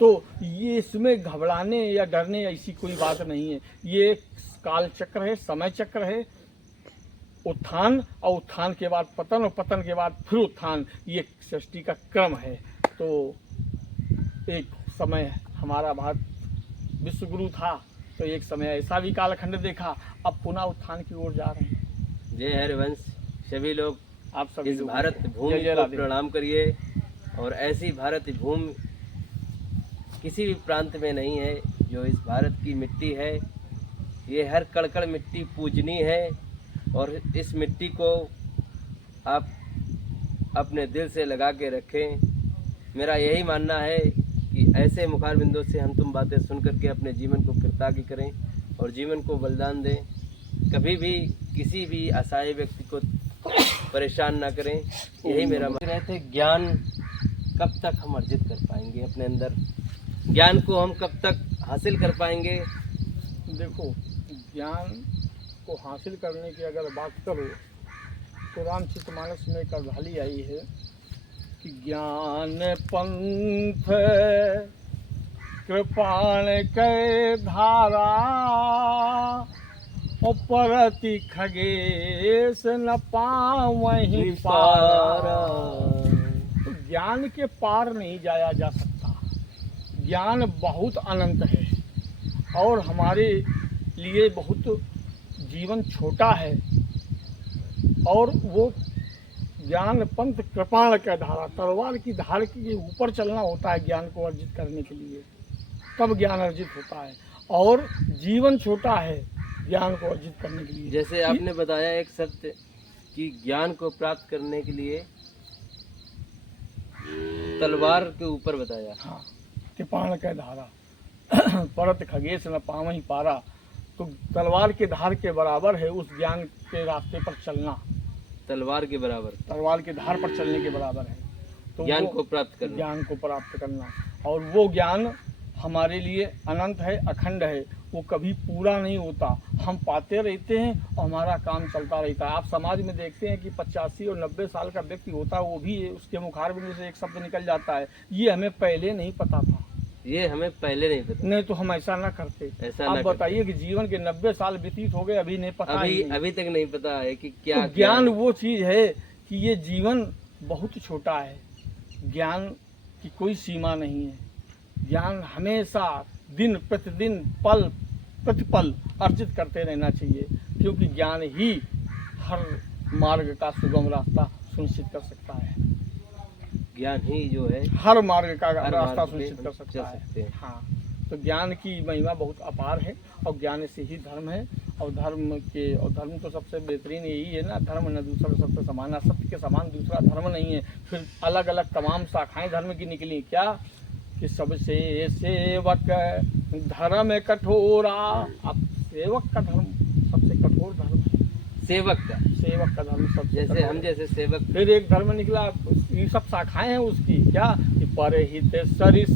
तो ये इसमें घबराने या डरने ऐसी कोई बात नहीं है। ये काल चक्र है, समय चक्र है। उत्थान और उत्थान के बाद पतन और पतन के बाद फिर उत्थान, ये सृष्टि का क्रम है। तो एक समय हमारा भारत विश्वगुरु था, तो एक समय ऐसा भी कालखंड देखा, अब पुनः उत्थान की ओर जा रहे हैं। जय हरिवंश। सभी लोग आप सभी इस लोगों भारत को भूमि जय जय को राधे। प्रणाम करिए। और ऐसी भारत भूमि किसी भी प्रांत में नहीं है जो इस भारत की मिट्टी है। ये हर कड़कड़ मिट्टी पूजनीय है और इस मिट्टी को आप अपने दिल से लगा के रखें। मेरा यही मानना है कि ऐसे मुखार बिंदु से हम तुम बातें सुन करके अपने जीवन को कृतज्ञ करें और जीवन को बलिदान दें। कभी भी किसी भी असहाय व्यक्ति को परेशान ना करें, यही मेरा मानना है। ज्ञान कब तक हम अर्जित कर पाएंगे अपने अंदर, ज्ञान को हम कब तक हासिल कर पाएंगे? देखो, ज्ञान को हासिल करने की अगर बात करो तो रामचरितमानस में एक कव्वाली आई है कि ज्ञान पंथ कृपाण कै धारा और परति खगेश न पावहीं पारा। तो ज्ञान के पार नहीं जाया जा सकता। ज्ञान बहुत अनंत है और हमारे लिए बहुत जीवन छोटा है। और वो ज्ञान पंथ कृपाण का धारा, तलवार की धार के ऊपर चलना होता है ज्ञान को अर्जित करने के लिए, तब ज्ञान अर्जित होता है। और जीवन छोटा है ज्ञान को अर्जित करने के लिए। जैसे आपने बताया एक सत्य कि ज्ञान को प्राप्त करने के लिए तलवार के ऊपर बताया। हाँ, कृपाण का धारा परत खगेश न पावहीं पारा। तो तलवार के धार के बराबर है उस ज्ञान के रास्ते पर चलना। तलवार के बराबर, तलवार के धार पर चलने के बराबर है। तो ज्ञान को प्राप्त करना, ज्ञान को प्राप्त करना। और वो ज्ञान हमारे लिए अनंत है, अखंड है। वो कभी पूरा नहीं होता। हम पाते रहते हैं और हमारा काम चलता रहता है। आप समाज में देखते हैं कि 85 और 90 साल का व्यक्ति होता है, वो भी उसके मुखारबिंद से एक शब्द निकल जाता है, ये हमें पहले नहीं पता था। ये हमें पहले नहीं पता, नहीं तो हम ऐसा ना करते। आप बताइए कि जीवन के 90 साल व्यतीत हो गए, अभी नहीं पता, अभी तक नहीं पता है कि क्या। तो ज्ञान वो चीज है कि ये जीवन बहुत छोटा है। ज्ञान की कोई सीमा नहीं है। ज्ञान हमेशा दिन प्रतिदिन पल प्रतिपल अर्जित करते रहना चाहिए, क्योंकि ज्ञान ही हर मार्ग का सुगम रास्ता सुनिश्चित कर सकता है। ज्ञान ही जो है हर मार्ग का रास्ता सुनिश्चित कर सकता है। हाँ, तो ज्ञान की महिमा बहुत अपार है और ज्ञान से ही धर्म है। और धर्म तो सबसे बेहतरीन यही है ना, धर्म न दूसरा सबसे समान, सत्य के समान दूसरा धर्म नहीं है। फिर अलग अलग तमाम शाखाएं धर्म की निकली, क्या कि सबसे सेवक धर्म कठोरा। अब सेवक का धर्म सबसे कठोर धर्म है। सेवक का धर्म सबसे जैसे हम जैसे सेवक। फिर एक धर्म निकला, ये सब शाखाएं हैं उसकी, क्या कि परहित सरिस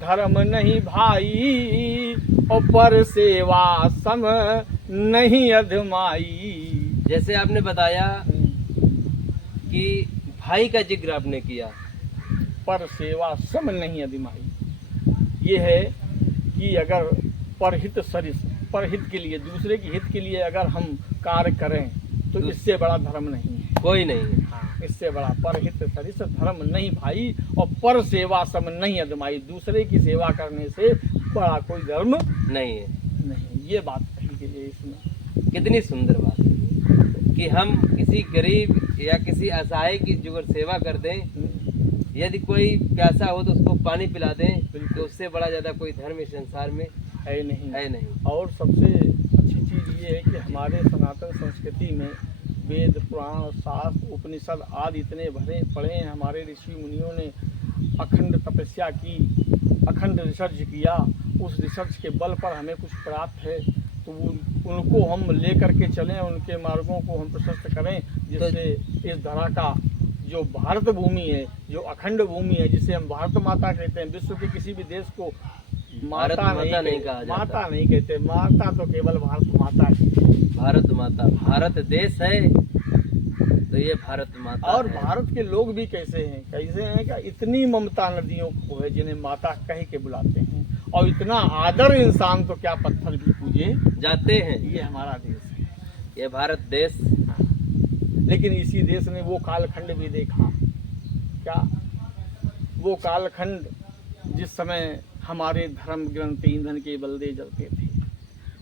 धर्म नहीं भाई और पर सेवा सम नहीं अधमाई। जैसे आपने बताया कि भाई का जिक्र आपने किया, पर सेवा सम नहीं अधमाई। ये है कि अगर परहित सरिस, परहित के लिए, दूसरे की हित के लिए अगर हम कार्य करें तो इससे बड़ा धर्म नहीं है, कोई नहीं है। हाँ, इससे बड़ा परहित सरिस धर्म नहीं भाई और पर सेवा सम नहीं अधमाई। दूसरे की सेवा करने से बड़ा कोई धर्म नहीं है। नहीं, ये बात कही गई है इसमें। कितनी सुंदर बात है कि हम किसी गरीब या किसी असहाय की जो सेवा कर दें, यदि कोई प्यासा हो तो उसको पानी पिला दें, तो उससे बड़ा ज्यादा कोई धर्म इस संसार में है नहीं। और सबसे अच्छी चीज़ ये है कि हमारे सनातन संस्कृति में वेद पुराण शास्त्र उपनिषद आदि इतने भरे पड़े हैं। हमारे ऋषि मुनियों ने अखंड तपस्या की, अखंड रिसर्च किया। उस रिसर्च के बल पर हमें कुछ प्राप्त है, तो उनको हम ले करके चलें, उनके मार्गों को हम प्रशस्त करें, जिससे इस धरा का जो भारत भूमि है, जो अखंड भूमि है, जिसे हम भारत माता कहते हैं। विश्व के किसी भी देश को माता नहीं कहा जाता। माता नहीं कहते, माता तो केवल भारत माता है। भारत माता, भारत देश है तो ये भारत माता और है। भारत के लोग भी कैसे हैं कि इतनी ममता नदियों को है जिन्हें माता कह के बुलाते हैं, और इतना आदर इंसान तो क्या पत्थर भी पूजे। जाते हैं। ये हमारा देश है। ये भारत देश। लेकिन इसी देश ने वो कालखंड भी देखा, क्या वो कालखंड जिस समय हमारे धर्म ग्रंथ ईंधन के बलदे जलते थे,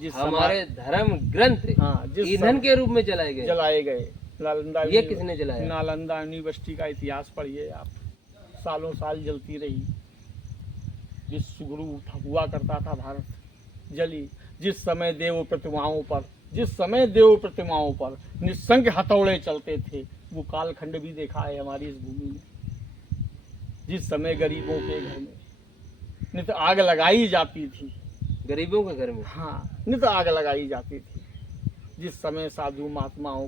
जिस हमारे धर्म ग्रंथ हाँ, जिस ईंधन के रूप में जलाए गए। जलाए गए। नालंदा ये किसने जलाया? नालंदा यूनिवर्सिटी का इतिहास पढ़िए आप, सालों साल जलती रही। विश्व गुरु हुआ करता था भारत, जली। जिस समय देव प्रतिमाओं पर निस्संग हथौड़े चलते थे, वो कालखंड भी देखा है हमारी इस भूमि में। जिस समय गरीबों के घर में नित आग लगाई जाती थी, गरीबों के घर में। हाँ, नित आग लगाई जाती थी। जिस समय साधु महात्माओं